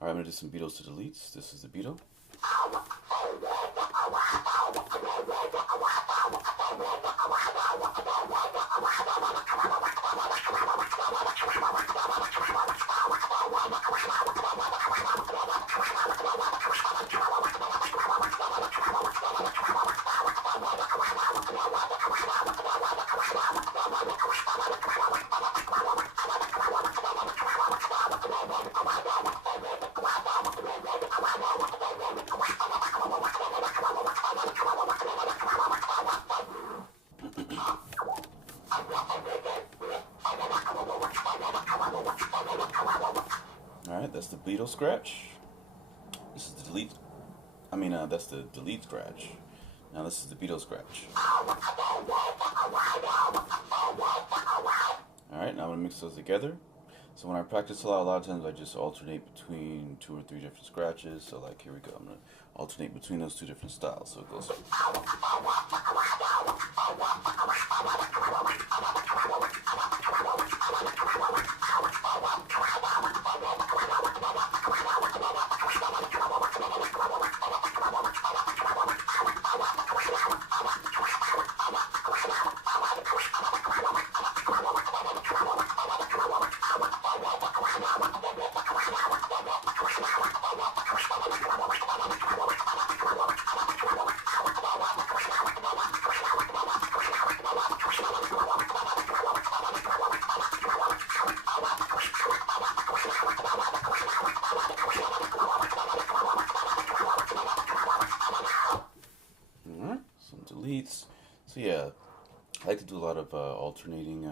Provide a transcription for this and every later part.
Alright, I'm going to do some Beetles to deletes. This is the Beetle. Alright, that's the Beetle Skratch. This is the delete. That's the Delete Skratch. Now this is the Beetle Skratch. Alright, now I'm going to mix those together. So when I practice a lot of times I just alternate between 2 or 3 different scratches. So like here we go, I'm going to alternate between those 2 different styles. So it goes. Deletes. So yeah, I like to do a lot of alternating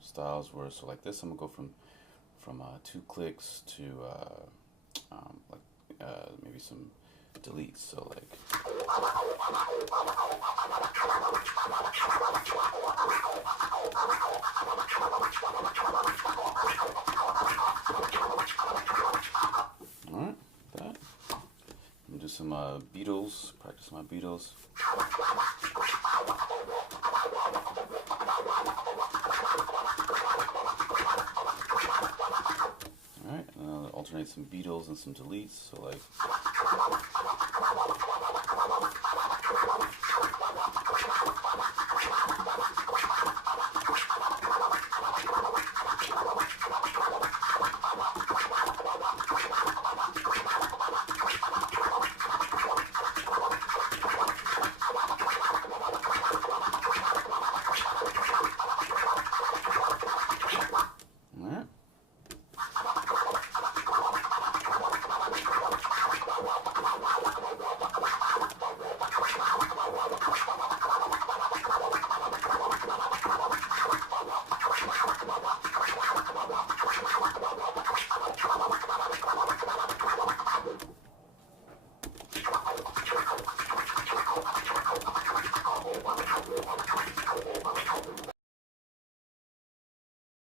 styles where, so like this I'm gonna go from 2 clicks to maybe some deletes. So like alright, that. I'm gonna do some Beatles, practice my Beatles. Alright, and I'll alternate some Beatles and some deletes, so like